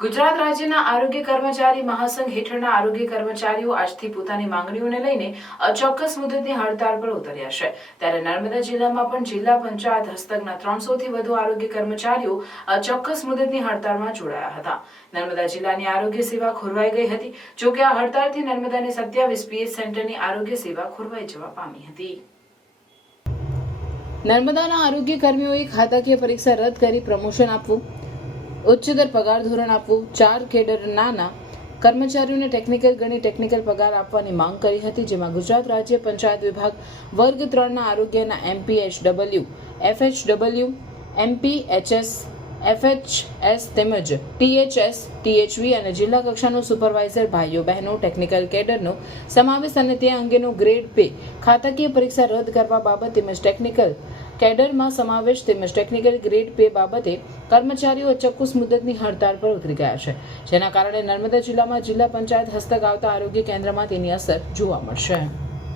ગુજરાત રાજ્યના આરોગ્ય કર્મચારી મહાસંઘ હેઠળના આરોગ્ય કર્મચારીઓ આજથી પોતાની માંગણીઓને લઈને અચોક્કસ મુદતની હડતાળ પર ઉતર્યા છે। ત્યારે નર્મદા જિલ્લામાં પણ જિલ્લા પંચાયત હસ્તકના 300થી વધુ આરોગ્ય કર્મચારીઓ અચોક્કસ મુદતની હડતાળમાં જોડાયા હતા। નર્મદા જિલ્લાની આરોગ્ય સેવા ખોરવાઈ ગઈ હતી। જોકે આ હડતાળથી નર્મદાની 27 પીએચ સેન્ટરની આરોગ્ય સેવા ખોરવાઈ જવા પામી હતી। નર્મદાના આરોગ્ય કર્મીઓએ ખાતાકીય પરીક્ષા રદ કરી પ્રમોશન આપવું, ઉચ્ચતર પગાર ધોરણ આપવું, 4 કેડરના કર્મચારીઓને ટેકનિકલ ગણી ટેકનિકલ પગાર આપવાની માંગ કરી હતી। જેમાં ગુજરાત રાજ્ય પંચાયત વિભાગ વર્ગ 3ના આરોગ્યના MPHW, FHW, MPHS, FHS તેમજ THS, THV અને જિલ્લા કક્ષાનો સુપરવાઇઝર ભાઈઓ બહેનો ટેકનિકલ કેડરનો સમાવેશ અને તે અંગેનો ગ્રેડ પે ખાતાકીય પરીક્ષા રદ કરવા બાબત તેમજ ટેકનિકલ કેડરમાં સમાવેશ તેમજ ટેકનિકલ ગ્રેડ પે બાબતે કર્મચારીઓ અચોક્કસ મુદતની હડતાળ પર ઉતરી ગયા છે। જેના કારણે નર્મદા જિલ્લામાં જિલ્લા પંચાયત હસ્તક આવતા આરોગ્ય કેન્દ્રમાં તેની અસર જોવા મળશે।